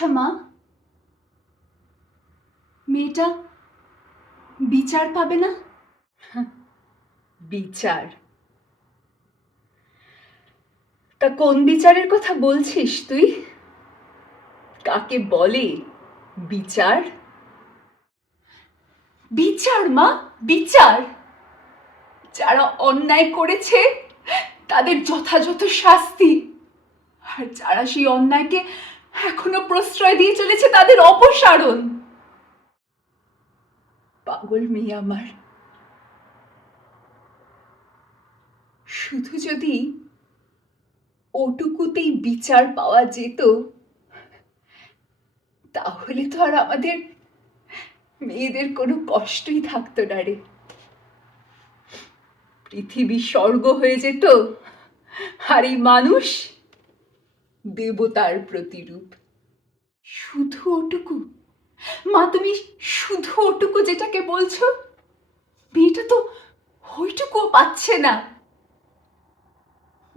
আচ্ছা মা। মেয়েটা বিচার পাবে না? বিচার? তা কোন বিচারের কথা বলছিস তুই? কাকে বলে বিচার? বিচার মা বিচার। যারা অন্যায় করেছে তাদের যথাযথ শাস্তি। আর যারা সেই অন্যায়কে এখনও প্রশ্রয় দিয়ে চলেছে তাদের অপসারণ। পাগল মেয়ে আমার। শুধু যদি ওটুকুতেই বিচার পাওয়া যেত, তাহলে তো আর আমাদের মেয়েদের কোনো কষ্টই থাকতো না রে। পৃথিবী স্বর্গ হয়ে যেত, আর এই মানুষ দেবতার প্রতিরূপ। শুধু ওটুকু? মা, তুমি শুধু ওটুকু যেটাকে বলছো? মেয়েটা তো ওইটুকুও পাচ্ছে না।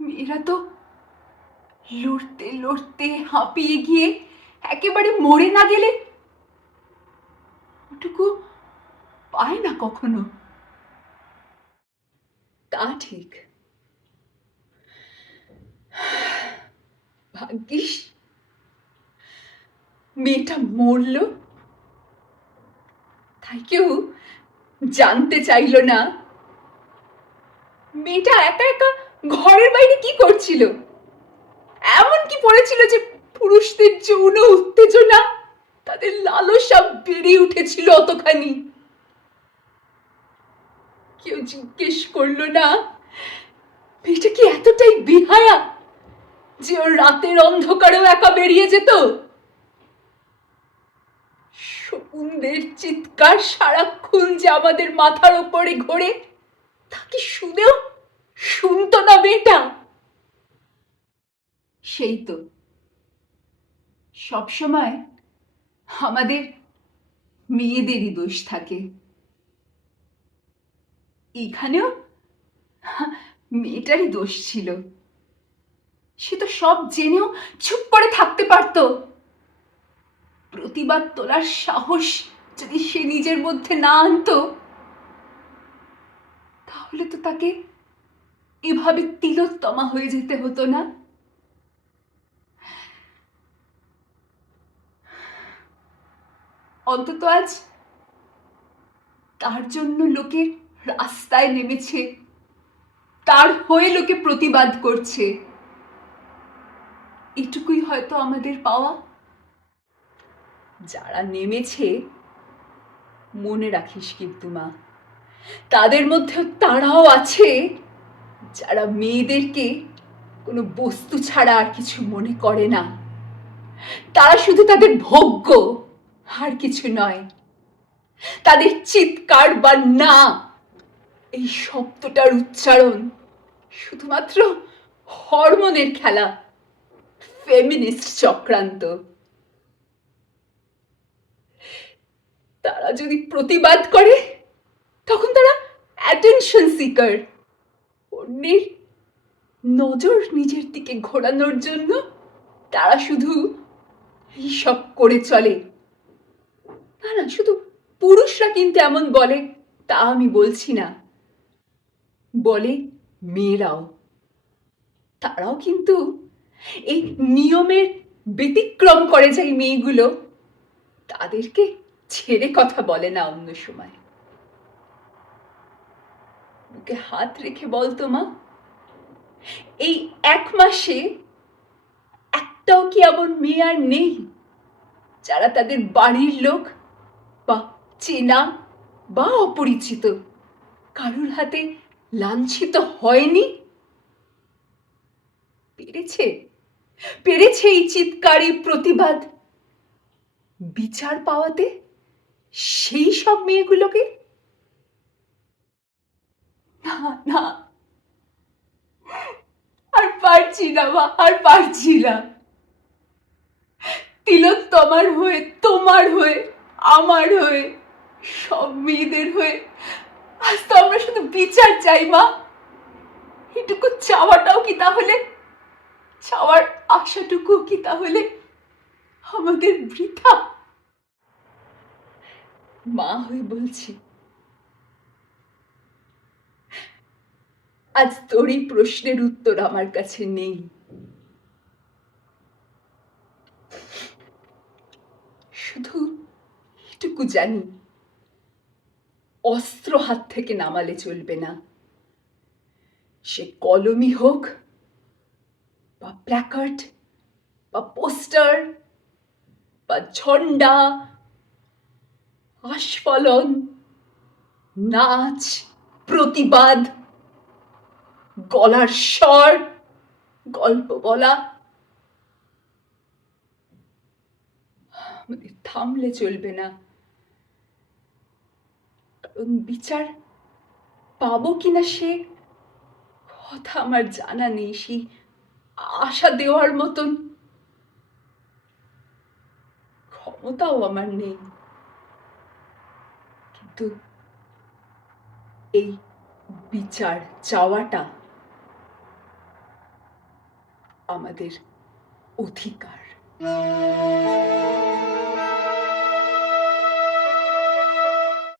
মেয়েরা তো লড়তে লড়তে হাঁপিয়ে গিয়ে একেবারে মরে না গেলে ওটুকু পায় না কখনো। তা ঠিক। ভাগ্যিস। মেয়েটা মরল। তাই কেউ জানতে চাইল না। মেয়েটা একা একা ঘরের বাইরে কি করছিল? এমন কি পড়েছিল যে পুরুষদের যৌন উত্তেজনা তাদের লালসা বেড়ে উঠেছিল অতখানি? কেউ জিজ্ঞেস করল না, মেয়েটা কি এতটাই বিহায়া যে ওর রাতের অন্ধকারেও একা বেরিয়ে যেত। শকুনদের চিৎকার সারাক্ষণ যে আমাদের মাথার ওপরে ঘোরে তাকে শুনেও শুনতো না মেয়েটা? সেই তো। সবসময় আমাদের মেয়েদেরই দোষ থাকে। এখানেও মেয়েটারই দোষ ছিল। সে তো সব জেনেও চুপ করে থাকতে পারতো। প্রতিবাদ তোলার সাহস যদি সে নিজের মধ্যে না আনতো, তাহলে তো তাকে এভাবে তিলোত্তমা হয়ে যেতে হতো না। অন্তত আজ তার জন্য লোকে রাস্তায় নেমেছে, তার হয়ে লোকে প্রতিবাদ করছে। এটুকুই হয়তো আমাদের পাওয়া। যারা নেমেছে, মনে রাখিস কিন্তু মা, তাদের মধ্যে তারাও আছে। যারা মেয়েদেরকে কোনো বস্তু ছাড়া আর কিছু মনে করে না, তারা শুধু তাদের ভোগ্য, আর কিছু নয়, তাদের চিৎকার বা না, এই শব্দটার উচ্চারণ শুধুমাত্র হরমোনের খেলা। ফেমিনিস্ট চক্রান্ত। তারা যদি প্রতিবাদ করে, তখন তারা অ্যাটেনশন সিকার অন্যের নজর নিজের দিকে ঘোরানোর জন্য তারা শুধু এইসব করে চলে। না না শুধু পুরুষরা কিন্তু এমন বলে, তা আমি বলছি না। বলে মেয়েরাও। তারাও কিন্তু এই নিয়মের ব্যতিক্রম করে যে মেয়েগুলো, তাদেরকে ছেড়ে কথা বলে না অন্য সময়। বুকে হাত রেখে বলতো মা। এই এক মাসে একটাও কি এমন মেয়ে আর নেই, যারা তাদের বাড়ির লোক বা চেনা বা অপরিচিত কারুর হাতে লাঞ্ছিত হয়নি? পেরেছে? পেরেছে এই চিৎকার প্রতিবাদ। বিচার পাওয়াতে সেই সব মেয়েগুলোকে? না না। আর পারছি না, মা, আর পারছি না। তিলক তোমার হয়ে তোমার হয়ে, আমার হয়ে, সব মেয়েদের হয়ে আজ তো আমরা শুধু বিচার চাই, মা। এটুকু চাওয়াটাও কি তাহলে কি তাহলে? আমাদের বৃথা। মা হয়ে বলছি। আজ তোরই প্রশ্নের উত্তর আমার কাছে নেই। শুধু এটুকু জানি, অস্ত্র হাত থেকে নামালে চলবে না। সে কলমই হোক বা প্ল্যাকার্ড বা পোস্টার বা ঝন্ডা, আস্ফলন, নাচ, প্রতিবাদ, গলার স্বর, গল্প বলা আমাদের থামলে চলবে না। কারণ বিচার পাবো কিনা সে কথা আমার জানা নেই, সেই আশা দেওয়ার মতন। ক্ষমতাও আমার নেই কিন্তু এই বিচার চাওয়াটা আমাদের অধিকার